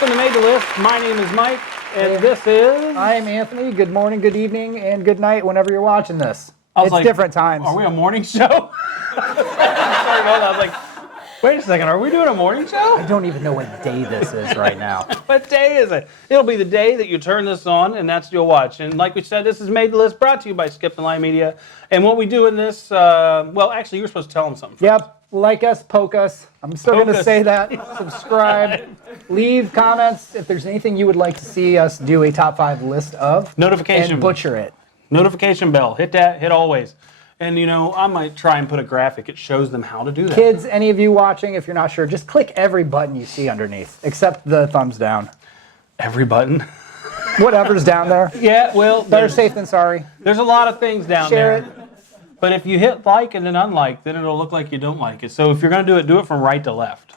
Welcome to Made to List. My name is Mike, and this is... I'm Anthony. Good morning, good evening, and good night whenever you're watching this. It's like, different times. Are we a morning show? I was like, wait a second, are we doing a morning show? I don't even know what day this is right now. What day is it? It'll be the day that you turn this on, and that's what you'll watch. And like we said, this is Made to List, brought to you by Skip and Lie Media. And what we do in this, well, actually, you were supposed to tell them something. Yep. Like us, poke us. I'm still going to say that. Subscribe. Leave comments if there's anything you would like to see us do a top 5 list of. Notification. And butcher it. Notification bell. Hit that. Hit always. And, you know, I might try and put a graphic. It shows them how to do that. Kids, any of you watching, if you're not sure, just click every button you see underneath, except the thumbs down. Every button? Whatever's down there. Yeah, well... Better safe than sorry. There's a lot of things down there. Share it. But if you hit like and then unlike, then it'll look like you don't like it. So if you're going to do it from right to left.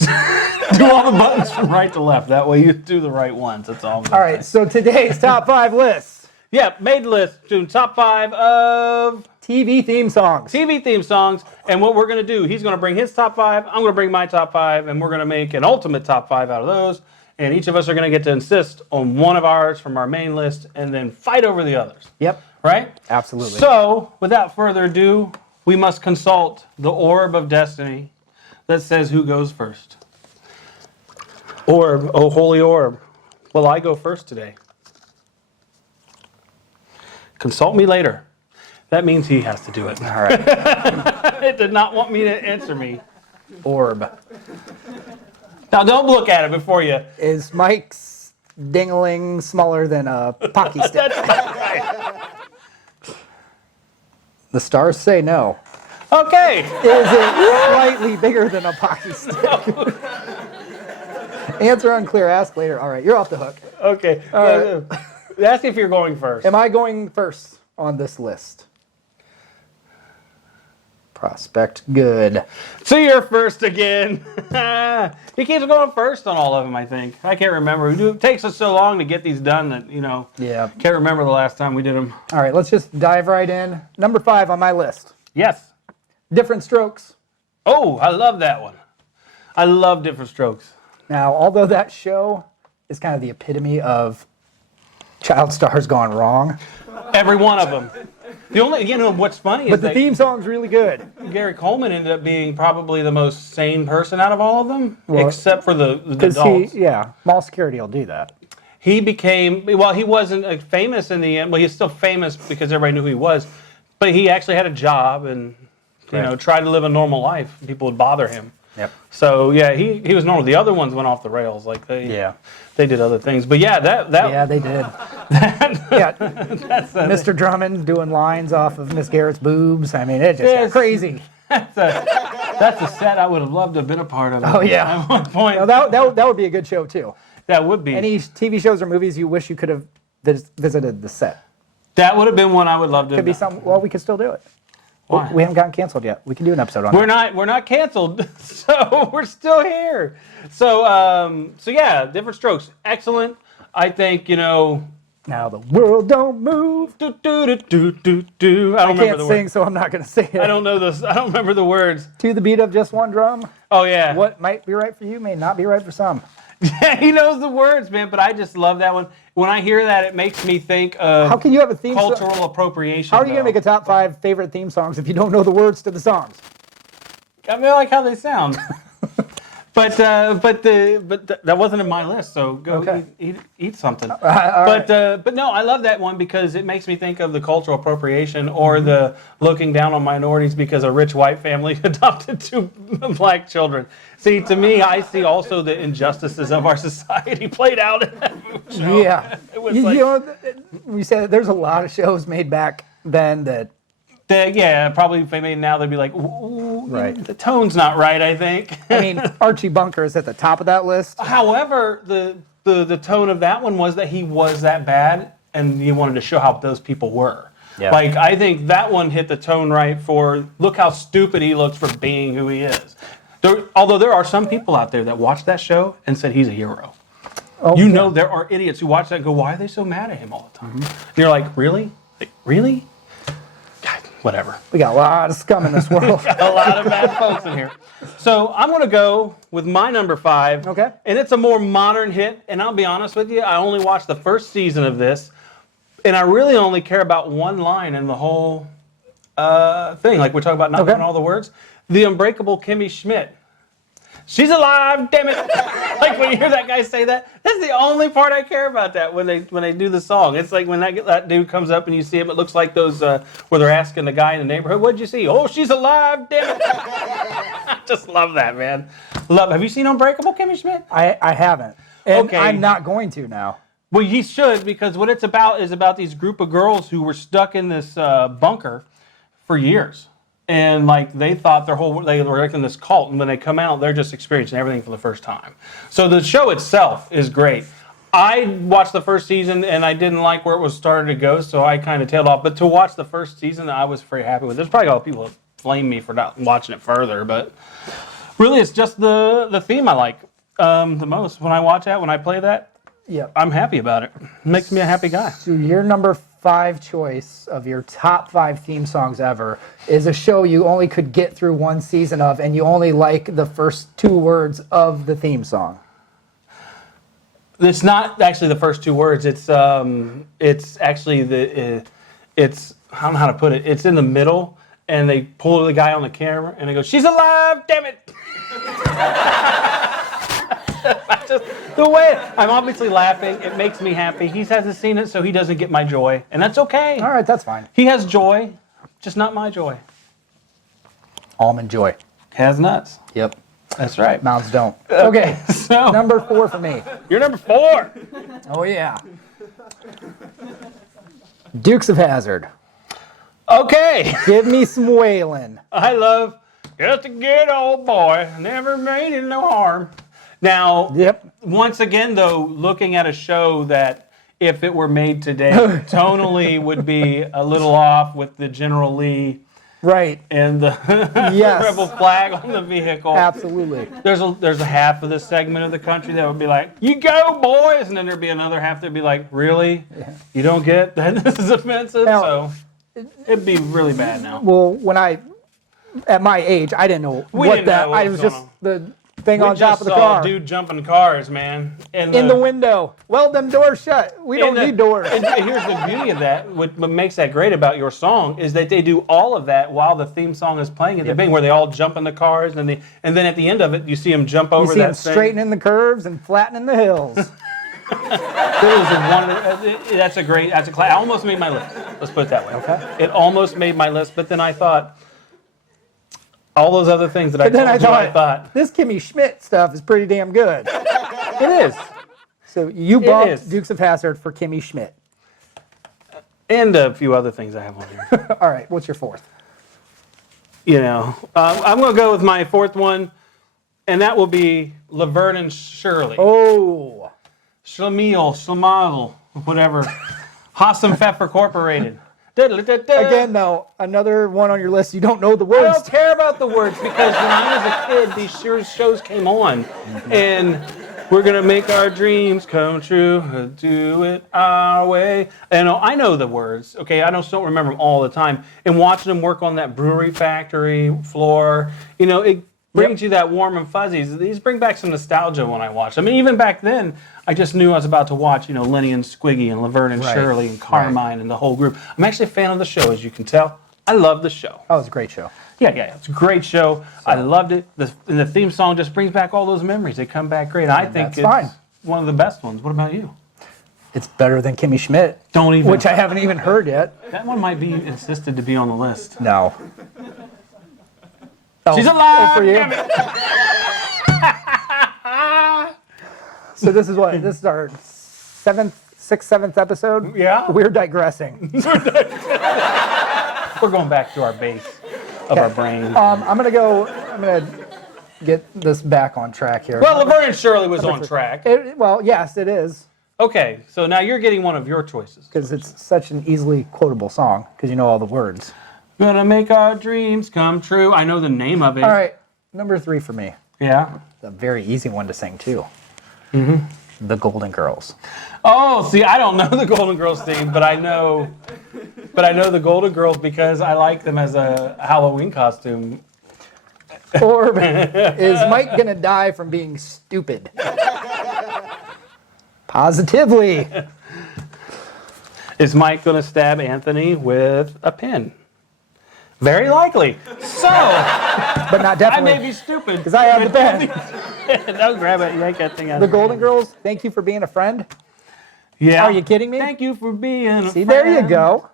Do all the buttons from right to left. That way you do the right ones. That's all. All right, so today's top 5 lists. Yeah, Made to List, doing top 5 of... TV theme songs. TV theme songs. And what we're going to do, he's going to bring his top 5, I'm going to bring my top 5, and we're going to make an ultimate top 5 out of those. And each of us are going to get to insist on one of ours from our main list and then fight over the others. Yep. Right? Absolutely. So, without further ado, we must consult the orb of destiny that says who goes first. Orb, oh holy orb, will I go first today? Consult me later. That means he has to do it. All right. It did not want me to answer me. Orb. Now, don't look at it before you... Is Mike's dingling smaller than a Pocky stick? That's not right. The stars say no. Okay. Is it slightly bigger than a Pocky stick? Answer unclear. Ask later. All right, you're off the hook. Okay. All right. Ask if you're going first. Am I going first on this list? Prospect good. So you're first again. He keeps going first on all of them, I think. I can't remember. It takes us so long to get these done that, you know, Yeah. can't remember the last time we did them. All right, let's just dive right in. Number 5 on my list. Yes. Different Strokes. Oh, I love that one. I love Different Strokes. Now, although that show is kind of the epitome of child stars gone wrong. Every one of them. The only, you know, what's funny is But the theme song's really good. Gary Coleman ended up being probably the most sane person out of all of them, Well, except for the Because adults. mall security will do that. He became, well, he wasn't famous in the end. Well, he's still famous because everybody knew who he was. But he actually had a job and, you know, tried to live a normal life. People would bother him. Yep. So, yeah, he was normal. The other ones went off the rails. Like, they did other things. But, yeah, that Yeah, they did. Mr. Drummond doing lines off of Miss Garrett's boobs. I mean, it just got crazy. that's a set I would have loved to have been a part of. Oh, yeah. At one point. Now, that would be a good show, too. That would be. Any TV shows or movies you wish you could have visited the set? That would have been one I would love to Could have be done. something. Well, we could still do it. Why? We haven't gotten canceled yet. We can do an episode on it. We're not canceled, so we're still here. So yeah, Different Strokes, excellent. I think, you know. Now the world don't move. Do, do, do, do, do, do. I don't I remember can't the sing, words. so I'm not going to sing it. I don't know this. I don't remember the words. To the beat of just one drum. Oh yeah. What might be right for you may not be right for some. Yeah, he knows the words, man. But I just love that one. When I hear that, it makes me think of How can you have a theme song? cultural appropriation. How are you going to make a top 5 favorite theme songs if you don't know the words to the songs? I mean, I like how they sound. But that wasn't in my list, so go eat something. But no, I love that one because it makes me think of the cultural appropriation or the looking down on minorities because a rich white family adopted 2 black children. See, to me, I see also the injustices of our society played out in that show. Yeah. It was You know, we said there's a lot of shows made back then that. Yeah, probably if they made it now, they'd be like, ooh, Right. the tone's not right, I think. I mean, Archie Bunker is at the top of that list. However, the tone of that one was that he was that bad, and you wanted to show how those people were. Yeah. Like, I think that one hit the tone right for, look how stupid he looks for being who he is. Although there are some people out there that watch that show and said he's a hero. Oh, You know there are idiots who watch that and go, why are they so mad at him all the time? And you're like, really? Like, really? God, whatever. We got a lot of scum in this world. A lot of bad folks in here. So I'm going to go with my number 5. Okay. And it's a more modern hit. And I'll be honest with you, I only watched the first season of this. And I really only care about one line in the whole thing. Like we're talking about not knowing all the words. The Unbreakable Kimmy Schmidt. She's alive, damn it! Like when you hear that guy say that, that's the only part I care about. That when they do the song, it's like when that dude comes up and you see him. It looks like those where they're asking the guy in the neighborhood, "What'd you see?" "Oh, she's alive, damn it!" I just love that, man. Love. Have you seen Unbreakable Kimmy Schmidt? I haven't, and Okay. I'm not going to now. Well, you should, because what it's about is about these group of girls who were stuck in this bunker for years. And like they thought they were like in this cult, and when they come out, they're just experiencing everything for the first time. So the show itself is great. I watched the first season and I didn't like where it was starting to go, so I kind of tailed off. But to watch the first season, I was very happy with. There's probably a lot of people that blame me for not watching it further, but really, it's just the theme I like the most. When I watch that, when I play that, Yeah. I'm happy about it. It makes me a happy guy. So your number 5 choice of your top 5 theme songs ever is a show you only could get through one season of, and you only like the first 2 words of the theme song. It's not actually the first 2 words. It's actually it's I don't know how to put it. It's in the middle, and they pull the guy on the camera, and they go, "She's alive, damn it!" The way I'm obviously laughing, it makes me happy. He hasn't seen it, so he doesn't get my joy, and that's okay. All right, that's fine. He has joy, just not my joy. Almond Joy. Has nuts. Yep. That's right. Mouths don't. Okay, So number 4 for me. you're number 4. Oh, yeah. Dukes of Hazzard. Okay. Give me some Waylon. I love just a good old boy, never made it no harm. Now, Yep. once again, though, looking at a show that, if it were made today, tonally would be a little off with the General Lee Right. and the Yes. rebel flag on the vehicle. Absolutely. There's a half of this segment of the country that would be like, "You go, boys," and then there'd be another half that'd be like, "Really? You don't get that this is offensive?" Now- So it'd be really bad now. Well, when at my age, I didn't know We what didn't know what I was was going just the thing We on just top of the saw car. a dude jumping cars, man. In the window. Well, them doors shut. We don't need doors. And here's the beauty of that. What makes that great about your song is that they do all of that while the theme song is playing at the beginning, where they all jump in the cars, and then at the end of it, you see them jump over You see that them thing. straightening the curves and flattening the hills. That's a class. I almost made my list. Let's put it that way. Okay. It almost made my list, but then I thought all those other things that But then I thought this Kimmy Schmidt stuff is pretty damn good. it is. So you is. bumped Dukes of Hazzard for Kimmy Schmidt. And a few other things I have on here. All right, what's your 4th? You know, I'm going to go with my 4th one, and that will be Laverne and Shirley. Oh. Schlemiel, whatever. Hassam Pfeffer Corporated. Again, though, another one on your list. You don't know the I words. don't care about the words because when I was a kid, these shows came on, and we're gonna make our dreams come true, do it our way. And I know the words, okay? I just don't remember them all the time. And watching them work on that brewery factory floor, it brings you that warm and fuzzies. These bring back some nostalgia when I watch. I mean, even back then, I just knew I was about to watch, Lenny and Squiggy and Laverne and Right. Shirley and Carmine and the whole group. I'm actually a fan of the show, as you can tell. I love the show. Oh, it's a great show. Yeah, it's a great show. I loved it. And the theme song just brings back all those memories. They come back great. I think that's it's fine. one of the best ones. What about you? It's better than Kimmy Schmidt, Don't even. which I haven't even heard yet. That one might be insisted to be on the list. No. Oh, She's alive! for you. Damn it. So this is what? This is our 7th episode? Yeah. We're digressing. We're going back to our base of our brain. I'm gonna get this back on track here. Well, Laverne and Shirley was on track. Well, yes, it is, Okay, so now you're getting one of your choices. because it's such an easily quotable song, because you know all the words. Gonna make our dreams come true. I know the name of it. All right, number 3 for me. Yeah. It's a very easy one to sing, too. The Golden Girls. Oh, see, I don't know the Golden Girls theme, but I know the Golden Girls because I like them as a Halloween costume. Or is Mike going to die from being stupid? Positively. Is Mike going to stab Anthony with a pin? Very likely. So, But not I definitely. may be stupid. Because I have the pen. Don't grab it. Yank that thing out. The Golden Girls, thank you for being a friend. Yeah. Are you kidding me? Thank you for being a See, friend. there you go.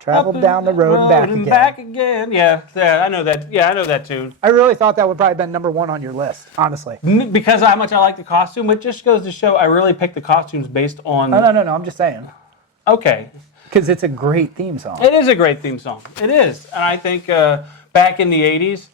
Traveled Up down the road and back again. Back again. Yeah, I know that. Yeah, I know that tune. I really thought that would probably been number one on your list, honestly. Because of how much I like the costume, it just goes to show I really pick the costumes based on. No, I'm just saying. Okay. Because it's a great theme song. It is a great theme song. It is. And I think back in the 80s,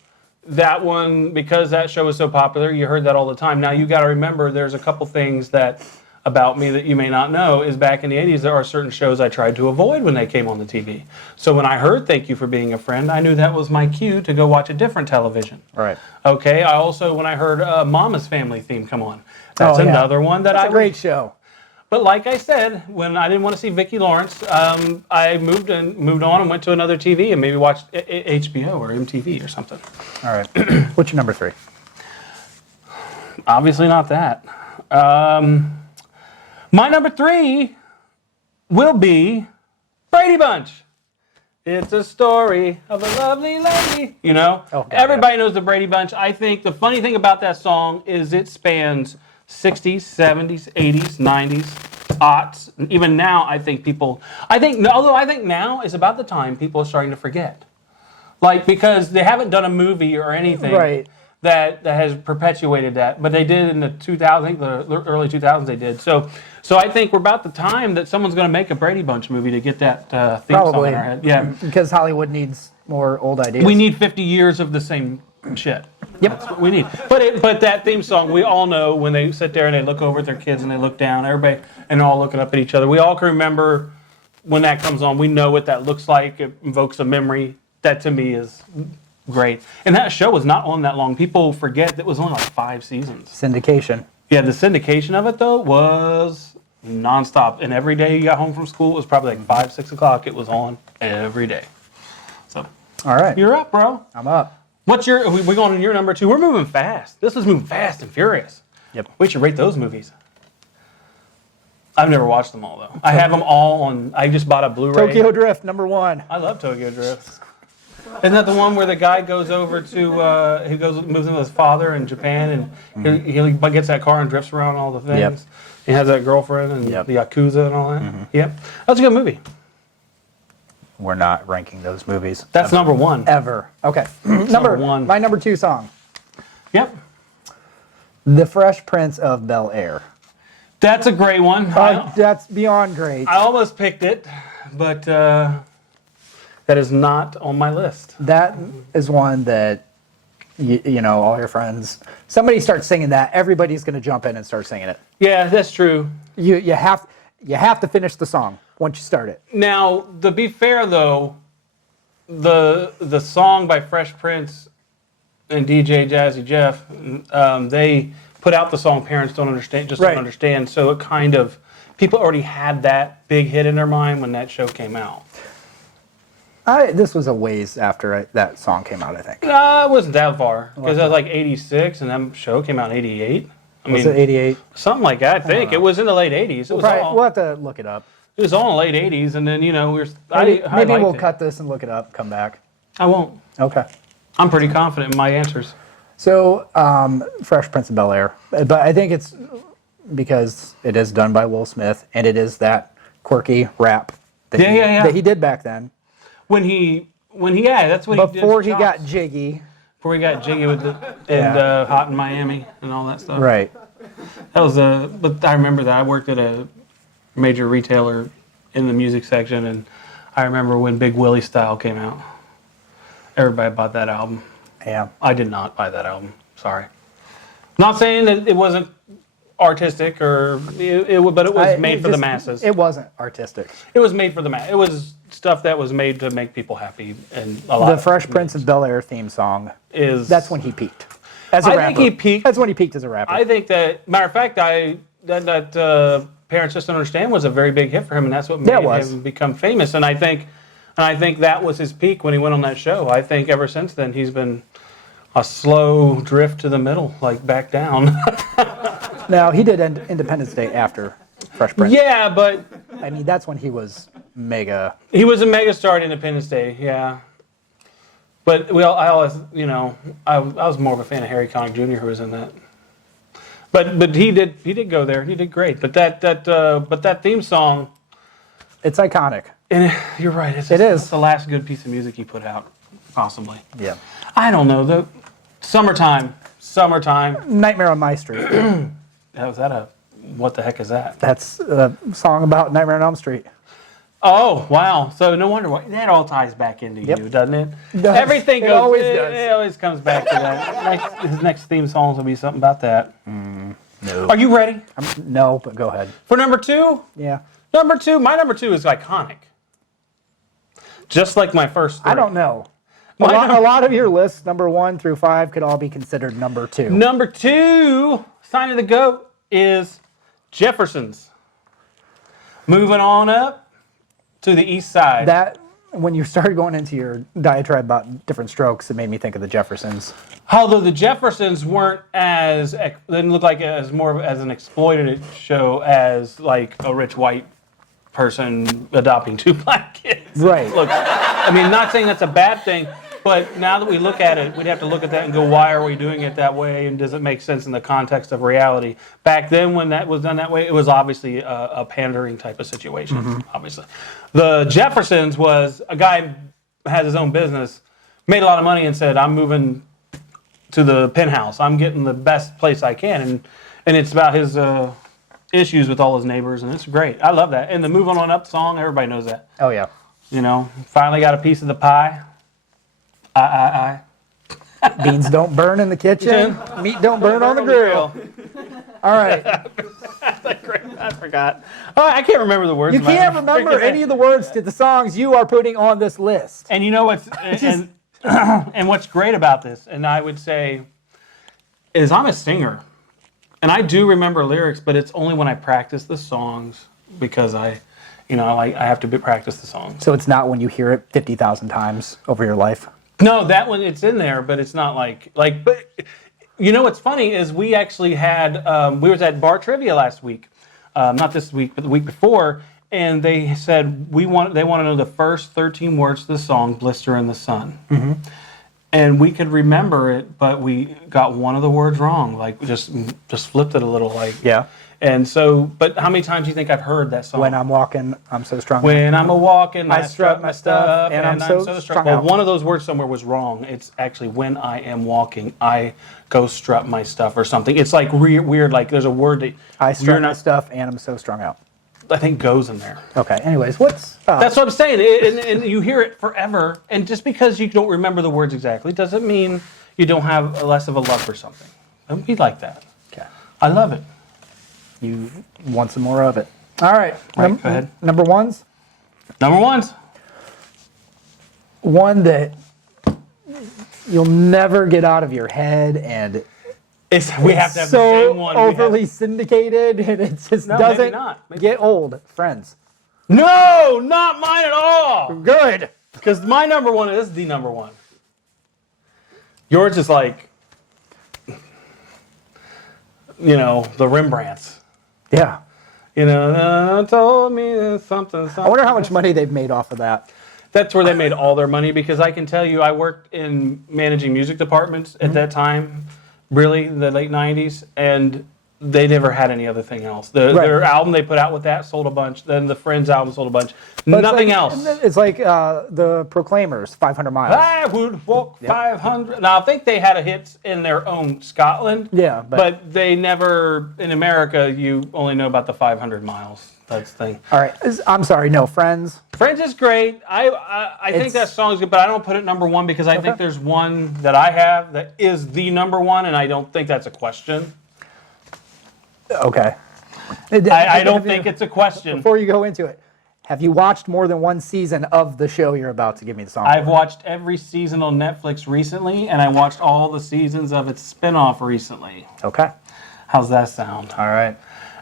that one, because that show was so popular, you heard that all the time. Now, you got to remember there's a couple things that about me that you may not know is back in the 80s, there are certain shows I tried to avoid when they came on the TV. So when I heard Thank You for Being a Friend, I knew that was my cue to go watch a different television. Right. Okay. I also, when I heard Mama's Family theme come on, that's Oh, yeah. another one that It's a great show. But like I said, when I didn't want to see Vicki Lawrence, I moved on and went to another TV and maybe watched HBO or MTV or something. All right. What's your number 3? Obviously not that. My number 3 will be Brady Bunch. It's a story of a lovely lady. You know, Oh, God, everybody knows the Brady Bunch. I think the funny thing about that song is it spans 60s, 70s, 80s, 90s, aughts. And even now, although I think now is about the time people are starting to forget. Like, because they haven't done a movie or anything Right. that has perpetuated that. But they did in the 2000s, I think the early 2000s they did. So I think we're about the time that someone's going to make a Brady Bunch movie to get that theme song Probably. in our head. Yeah. Because Hollywood needs more old ideas. We need 50 years of the same shit. Yep. That's what we need. But that theme song, we all know when they sit there and they look over at their kids and they look down, everybody, and they're all looking up at each other. We all can remember when that comes on. We know what that looks like. It invokes a memory. That to me is great. And that show was not on that long. People forget that it was only like 5 seasons. Syndication. Yeah, the syndication of it though was nonstop. And every day you got home from school, it was probably like 5, 6 o'clock. It was on every day. So All right. you're up, bro. I'm up. What's your? We're going to your number 2. We're moving fast. This is moving fast and furious. Yep. We should rate those movies. I've never watched them all though. I have them all on. I just bought a Blu-ray. Tokyo Drift, number 1. I love Tokyo Drift. Isn't that the one where the guy goes over to moves in with his father in Japan and he gets that car and drifts around all the things. Yep. He has that girlfriend and Yep. the Yakuza and all that. Yep. That's a good movie. We're not ranking those movies. That's number 1. Ever. Okay. number 1. My number 2 song. Yep. The Fresh Prince of Bel-Air. That's a great one. That's beyond great. I almost picked it, but that is not on my list. That is one that, you know, all your friends, somebody starts singing that, everybody's going to jump in and start singing it. Yeah, that's true. You have to finish the song once you start it. Now, to be fair though, the song by Fresh Prince and DJ Jazzy Jeff, they put out the song "Parents Don't Understand," Right. don't understand. So it kind of people already had that big hit in their mind when that show came out. This was a ways after that song came out, I think. No, it wasn't that far because that was like '86, and that show came out in '88. I Was mean, it 88? something like that. I think it was in the late '80s. It was all. We'll have to look it up. It was all in the late '80s, and then Maybe I liked we'll it. cut this and look it up, come back. I won't. Okay. I'm pretty confident in my answers. So, Fresh Prince of Bel-Air. But I think it's because it is done by Will Smith, and it is that quirky rap that, Yeah. that he did back then. That's what Before he he did. got jiggy. Before he got jiggy with Hot in Miami and all that stuff. Right. That was but I remember that I worked at a major retailer in the music section, and I remember when Big Willie Style came out. Everybody bought that album. Yeah. I did not buy that album. Sorry. Not saying that it wasn't artistic but it was made for the masses. It wasn't artistic. It was made for the masses. It was stuff that was made to make people happy, and a lot. The Fresh Prince of Bel-Air theme song, is that's when he peaked. As a I rapper. think he peaked. That's when he peaked as a rapper. I think that, matter of fact, Parents Just Don't Understand was a very big hit for him, and that's what Yeah, it made was. him become famous. And I think that was his peak when he went on that show. I think ever since then he's been a slow drift to the middle, like back down. Now, he did Independence Day after Fresh Prince. Yeah, but I mean, that's when he was mega. he was a megastar at Independence Day. Yeah. But I always, I was more of a fan of Harry Connick Jr. who was in that. But he did go there. He did great. But that theme song, It's iconic. and you're right. It is. It's the last good piece of music he put out, possibly. Yeah. I don't know. The summertime. Nightmare on My Street. What the heck is that? That's a song about Nightmare on Elm Street. Oh, wow. So no wonder why that all ties back into Yep. you, doesn't it? Does. Everything It goes. always it, does. it always comes back to that. His next theme songs will be something about that. No. Are you ready No, but go ahead. for number 2? Yeah. My number 2 is iconic. Just like my first 3. I don't know. My A lot of your lists, number 1 through 5, could all be considered number 2. Number 2, Sign of the Goat, is Jefferson's. Moving on up to the east side. That, when you started going into your diatribe about different strokes, it made me think of the Jeffersons. Although the Jeffersons weren't they didn't look like as an exploited show as like a rich white person adopting 2 black kids. Right. Look, I mean, not saying that's a bad thing, but now that we look at it, we'd have to look at that and go, why are we doing it that way? And does it make sense in the context of reality? Back then, when that was done that way, it was obviously a pandering type of situation, obviously. The Jeffersons was a guy has his own business, made a lot of money and said, I'm moving to the penthouse. I'm getting the best place I can. And it's about his issues with all his neighbors, and it's great. I love that. And the Moving On Up song, everybody knows that. Oh, yeah. Finally got a piece of the pie. Beans don't burn in the kitchen. Meat don't burn on the grill. All right. I forgot. Oh, I can't remember the words. You can't remember any of the words to the songs you are putting on this list. And you know what's and what's great about this, and I would say, is I'm a singer, and I do remember lyrics, but it's only when I practice the songs because I have to practice the songs. So it's not when you hear it 50,000 times over your life? No, that one, it's in there, but it's not but you know what's funny is we actually had, we was at Bar Trivia last week, not this week, but the week before, and they said they want to know the first 13 words to the song, Blister in the Sun. Mm-hmm. And we could remember it, but we got one of the words wrong, like just flipped it a little, like. Yeah. And so, but how many times do you think I've heard that song? When I'm walking, I'm so strong. When I'm a walking, I strut my stuff, and I'm so strung Well, out. one of those words somewhere was wrong. It's actually when I am walking, I go strut my stuff or something. It's like weird, like there's a word that I you're strut my not, stuff, and I'm so strung out. I think goes in there. Okay, anyways, what's... That's what I'm saying. And you hear it forever. And just because you don't remember the words exactly doesn't mean you don't have less of a love for something. Don't be like that. Okay. I love it. You want some more of it. All right. Right, go ahead. Number ones? Number ones. One that you'll never get out of your head, and We have to have so the same one. overly syndicated, and it just No, maybe doesn't not. Maybe- get old. Friends. No, not mine at all. Good. Because my number one is the number one. Yours is like, the Rembrandts. Yeah. Told me there's something. I wonder how much money they've made off of that. That's where they made all their money, because I can tell you, I worked in managing music departments at that time, really, in the late 90s, and they never had any other thing else. Their album they put out with that sold a bunch. Then the Friends album sold a bunch. But Nothing it's like, else. It's like the Proclaimers, 500 Miles. I would walk 500. Now, I think they had a hit in their own Scotland. Yeah, but they never, in America, you only know about the 500 miles. That's the thing. All right. I'm sorry. No, Friends. Friends is great. I think that song's good, but I don't put it number one because I think there's one that I have that is the number one, and I don't think that's a question. Okay. I don't think it's a question. Before you go into it, have you watched more than one season of the show you're about to give me the song? I've watched every season on Netflix recently, and I watched all the seasons of its spinoff recently. Okay. How's that sound? All right.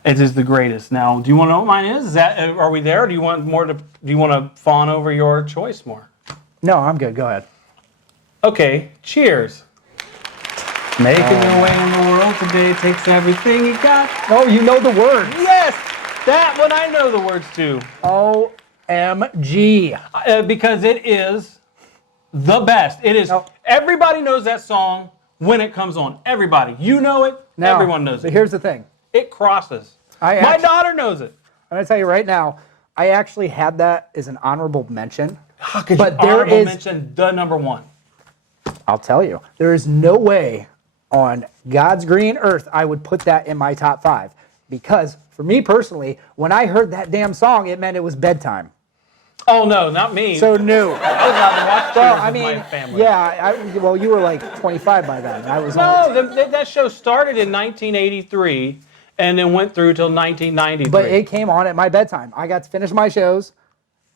It is the greatest. Now, do you want to know what mine is? Are we there? Or do you want more to? Do you want to fawn over your choice more? No, I'm good. Go ahead. Okay. Cheers. Making your way in the world today takes everything you got. Oh, you know the words. Yes, that one I know the words to. OMG. Because it is the best. It is. No. Everybody knows that song when it comes on. Everybody. You know it. Now, Everyone knows but it. Here's the thing. It crosses. My daughter knows it. I'm going to tell you right now, I actually had that as an honorable mention. How could But you there honorable is- mention the number one? I'll tell you. There is no way on God's green earth I would put that in my top 5. Because for me personally, when I heard that damn song, it meant it was bedtime. Oh no, not me. So new. I was allowed to watch Well, Cheers I with my mean, family. yeah. Well, you were like 25 by then. I was only, No, that show started in 1983 and then went through till 1993. but it came on at my bedtime. I got to finish my shows.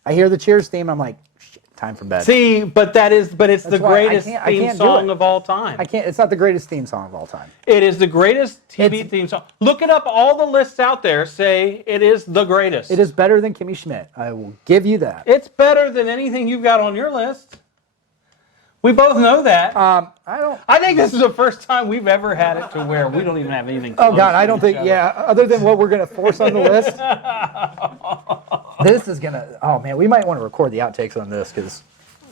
I hear the Cheers theme. I'm like, shit, time for bed. See, but it's the why I greatest can't theme do song it. of all time. I can't. It's not the greatest theme song of all time. It is the greatest TV It's- theme song. Look it up. All the lists out there say it is the greatest. It is better than Kimmy Schmidt. I will give you that. It's better than anything you've got on your list. We both know that. I don't. I think this is the first time we've ever had it to where we don't even have anything. Oh close God, to I don't each think. other. Yeah, other than what we're gonna force on the list, this is gonna. Oh man, we might want to record the outtakes on this because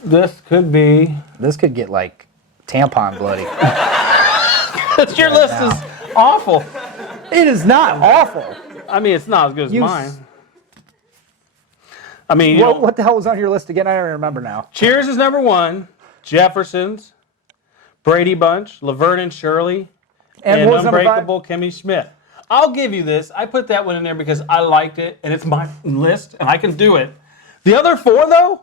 This could be. this could get like tampon bloody. Your list is awful. It is not awful. I mean, it's not as good as You mine. I mean, you know, What the hell was on your list again? I don't remember now. Cheers is number one. Jeffersons, Brady Bunch, Laverne and Shirley, and what was number 5? Unbreakable Kimmy Schmidt. I'll give you this. I put that one in there because I liked it, and it's my list, and I can do it. The other 4, though,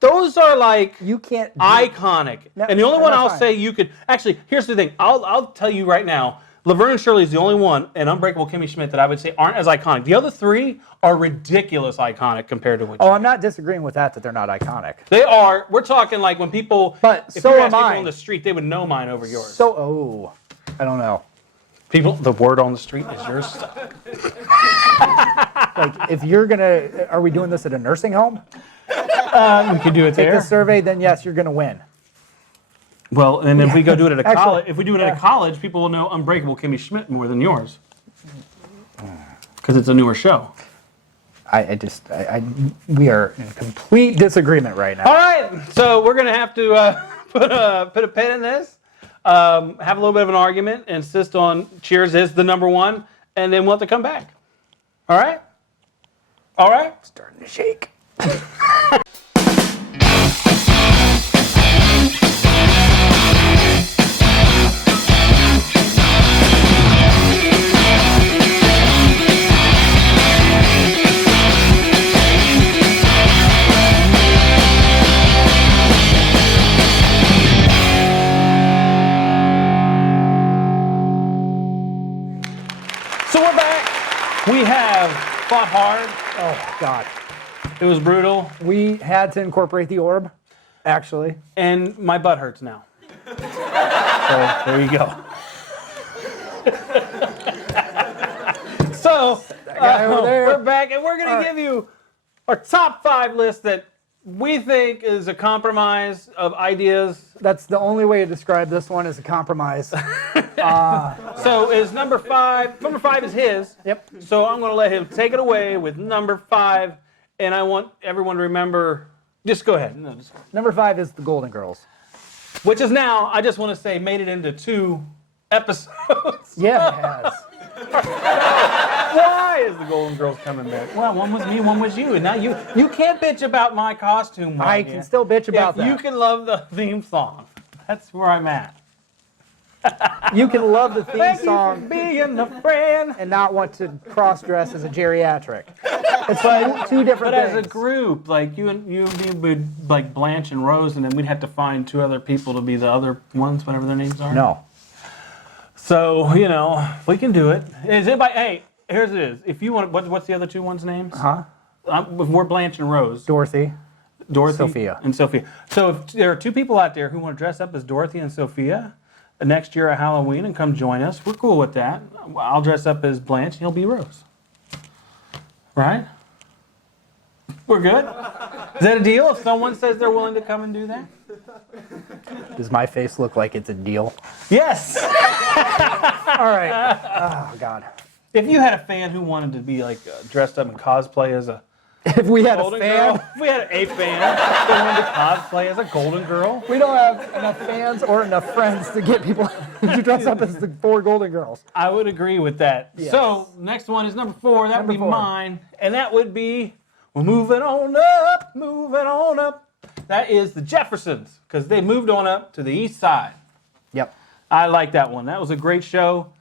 those are like You can't. iconic. No, And the only no, one that's I'll fine. say you could actually. Here's the thing. I'll tell you right now. Laverne and Shirley is the only one, and Unbreakable Kimmy Schmidt that I would say aren't as iconic. The other 3 are ridiculous iconic compared to which. Oh, I'm not disagreeing with that they're not iconic. They are. We're talking like when people. But if so you am ask people I. on the street, they would know mine over yours. So, I don't know. People, the word on the street is yours. Like, if you're gonna, are we doing this at a nursing home? We could do it Take there. the survey, then yes, you're gonna win. Well, and if we go do it at a Actually, college, if we do it at yeah. a college, people will know Unbreakable Kimmy Schmidt more than yours, because it's a newer show. We are in complete disagreement right now. All right, so we're gonna have to put a pin in this, have a little bit of an argument, insist on Cheers is the number one, and then we'll have to come back. All right. All right. Starting to shake. So we're back. We have fought hard. Oh God. It was brutal, We had to incorporate the orb, actually. and my butt hurts now. So there you go. So guy over there. we're back, and we're going to give you our top 5 list that we think is a compromise of ideas. That's the only way to describe this one as a compromise. So is number 5. Number 5 is his. Yep. So I'm going to let him take it away with number 5, and I want everyone to remember. Just go ahead. No, just- Number 5 is the Golden Girls. Which is now, I just want to say, made it into 2 episodes. Yeah, it has. Why is the Golden Girls coming back? Well, one was me, one was you, and now you can't bitch about my costume. I Wanya. can still bitch about If that. you can love the theme song. That's where I'm at. You can love the theme Thank you song for being a friend. and not want to cross-dress as a geriatric. It's like two different But things. as a group, like you and me would like Blanche and Rose, and then we'd have to find 2 other people to be the other ones, whatever their names are. No. So we can do it. Is anybody? Hey, here's it is. If you want, what's the other 2 ones' names? Huh? We're Blanche and Rose. Dorothy. Dorothy Sophia. and Sophia. So if there are 2 people out there who want to dress up as Dorothy and Sophia, next year at Halloween and come join us. We're cool with that. I'll dress up as Blanche and he'll be Rose. Right? We're good? Is that a deal if someone says they're willing to come and do that? Does my face look like it's a deal? Yes! All right. Oh, God. If you had a fan who wanted to be like dressed up in cosplay as a If we had a Golden fan, Girl, if we had a fan that wanted to cosplay as a Golden Girl, we don't have enough fans or enough friends to get people to dress up as the 4 Golden Girls. I would agree with that. Yes. So, next one is number 4. That would be Number 4. mine. And that would be, we're moving on up, moving on up. That is the Jeffersons, because they moved on up to the east side. Yep. I like that one. That was a great show.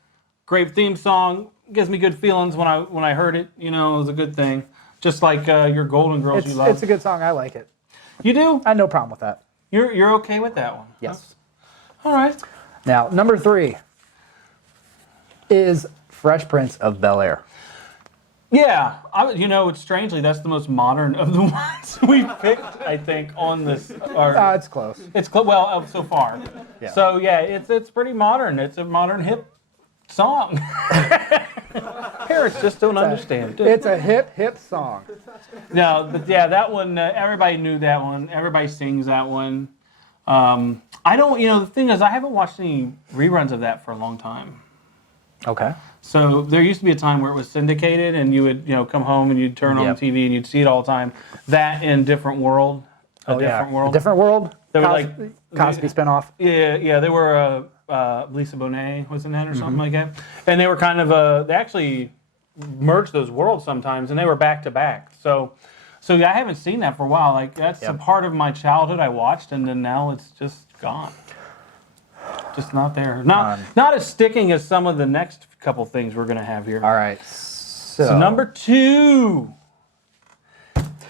Great theme song. Gives me good feelings when I heard it. You know, it was a good thing. Just like your Golden Girls you love. It's a good song. I like it. You do? I have no problem with that. You're okay with that one? Yes. All right. Now, number 3 is Fresh Prince of Bel-Air. Yeah, it's strangely that's the most modern of the ones we've picked. I think on this. It's close. It's so far. Yeah. So yeah, it's pretty modern. It's a modern hip song. Parents just don't understand. do they? It's a hip song. No, but yeah, that one. Everybody knew that one. Everybody sings that one. I don't. The thing is, I haven't watched any reruns of that for a long time. Okay. So there used to be a time where it was syndicated, and you would, come home and you'd turn on Yep. TV and you'd see it all the time. That in Different World, Different World. Different World. They were Cosby spinoff. Yeah, they were. Lisa Bonet was in that or something like that, and they were kind of they actually merged those worlds sometimes, and they were back to back. So yeah, I haven't seen that for a while. Like that's a part of my childhood I watched, and then now it's just gone. Just not there. Not as sticking as some of the next couple things we're gonna have here. All right. So number 2.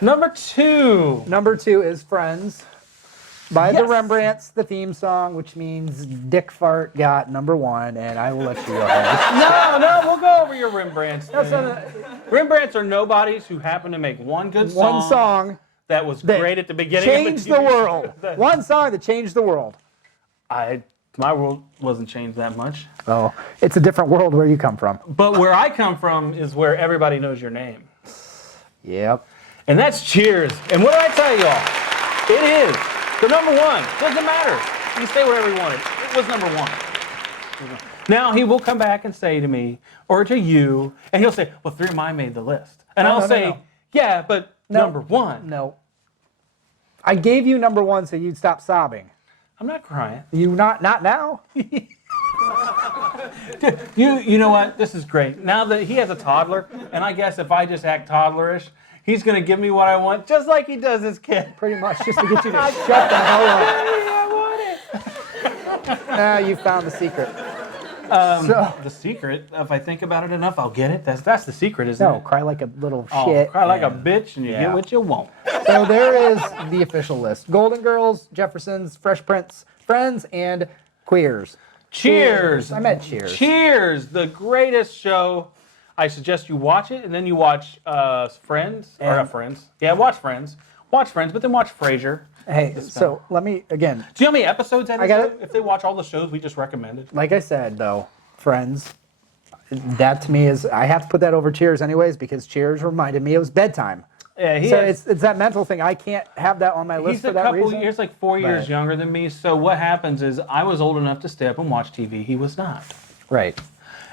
Number 2. Number 2 is Friends by the Yes. Rembrandts, the theme song, which means Dick Fart got number 1, and I will let you go ahead. No, we'll go over your Rembrandts. Rembrandts are nobodies who happen to make one good song. One song that was that great at the beginning. changed of the world. One song that changed the world. My world wasn't changed that much. Oh, it's a different world where you come from. But where I come from is where everybody knows your name. Yep. And that's Cheers. And what did I tell y'all? It is the number 1. Doesn't matter. You say whatever you wanted. It was number 1. Now he will come back and say to me, or to you, and he'll say, well, 3 of mine made the list. And I'll say, yeah, but number 1. No. I gave you number 1 so you'd stop sobbing. I'm not crying. You not now? You know what? This is great. Now that he has a toddler, and I guess if I just act toddlerish, he's going to give me what I want, just like he does his kid. Pretty much, just to get you to shut the hell up. I want it. Now you found the secret. The secret, if I think about it enough, I'll get it. That's the secret, isn't No, it? cry like a little Oh, shit. cry like a and- bitch, and you Yeah. get what you want. So there is the official list. Golden Girls, Jeffersons, Fresh Prince, Friends, and Queers. Cheers. I meant Cheers. Cheers, the greatest show. I suggest you watch it, and then you watch Friends. Or not Friends. Yeah, watch Friends. Watch Friends, but then watch Frasier. Hey, so let me, again, Do you know how many episodes that I is? got it. If they watch all the shows we just recommended. like I said, though, Friends, that to me is, I have to put that over Cheers anyways, because Cheers reminded me it was bedtime. Yeah, So it's that mental thing. I can't have that on my list He's for a that couple reason. years, like 4 years Right. younger than me. So what happens is I was old enough to stay up and watch TV. He was not. Right.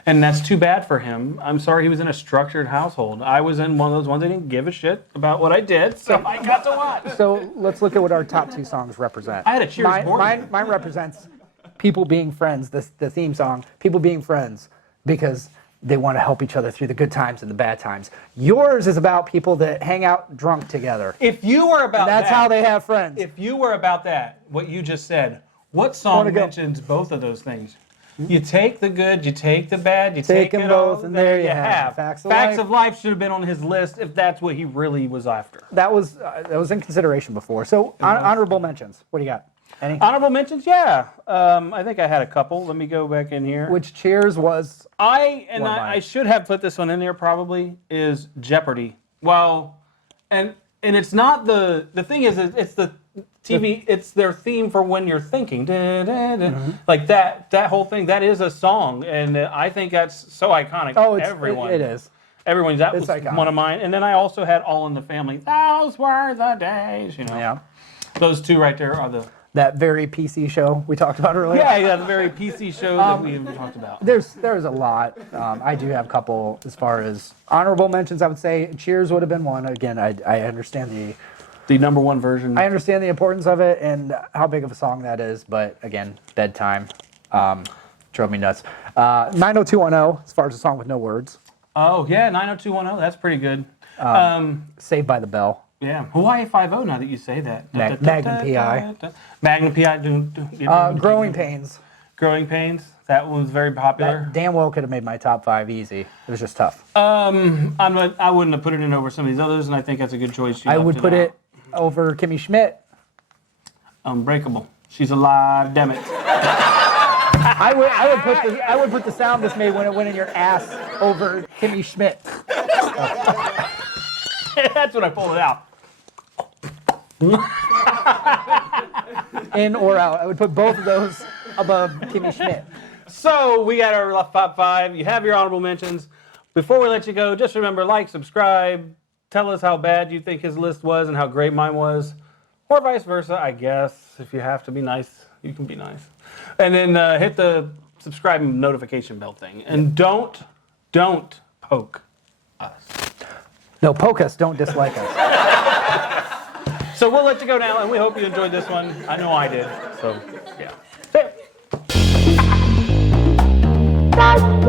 And that's too bad for him. I'm sorry he was in a structured household. I was in one of those ones that didn't give a shit about what I did, so I got to watch. So let's look at what our top 2 songs represent. I had a Cheers board. Mine represents people being friends, the theme song, people being friends, because they want to help each other through the good times and the bad times. Yours is about people that hang out drunk together. If you were about That's that, how they have friends. if you were about that, what you just said, what song Wanna go. mentions both of those things? You take the good, you take the bad, you Take take 'em it all, both, and there you have it. Facts Facts of of life should have been on his list if that's what he really was after. That was in consideration before. So honorable mentions. What do you got? Any? Honorable mentions, yeah. I think I had a couple. Let me go back in here. Which Cheers was? I One of mine. I should have put this one in there probably is Jeopardy. Well, and it's not the thing is it's the TV. It's their theme for when you're thinking. Da, da, da. Like that whole thing. That is a song, and I think that's so iconic. Oh, everyone. it is. Everyone's that was iconic. one of mine, and then I also had All in the Family. Those were the days. You know. Yeah. Those two right there are the. That very PC show we talked about earlier. Yeah, the very PC show that we talked about. There's a lot. I do have a couple as far as honorable mentions. I would say Cheers would have been one. Again, I understand The number one version. I understand the importance of it and how big of a song that is. But again, Bedtime drove me nuts. 90210 as far as a song with no words. Oh yeah, 90210. That's pretty good. Saved by the Bell. Yeah, Hawaii 5-0. Now that you say that. Magnum PI. Magnum PI. Growing Pains. Growing Pains. That one was very popular. That damn well could have made my top 5 easy. It was just tough. I wouldn't have put it in over some of these others, and I think that's a good choice. I would put it over Kimmy Schmidt. Unbreakable. She's alive. Damn it. I would put the sound this made when it went in your ass over Kimmy Schmidt. That's when I pulled it out. In or out. I would put both of those above Kimmy Schmidt. So we got our top 5. You have your honorable mentions. Before we let you go, just remember, like, subscribe. Tell us how bad you think his list was and how great mine was. Or vice versa, I guess. If you have to be nice, you can be nice. And then hit the subscribe and notification bell thing. And don't poke us. No, poke us, don't dislike us. So we'll let you go now, and we hope you enjoyed this one. I know I did. So, yeah. See ya.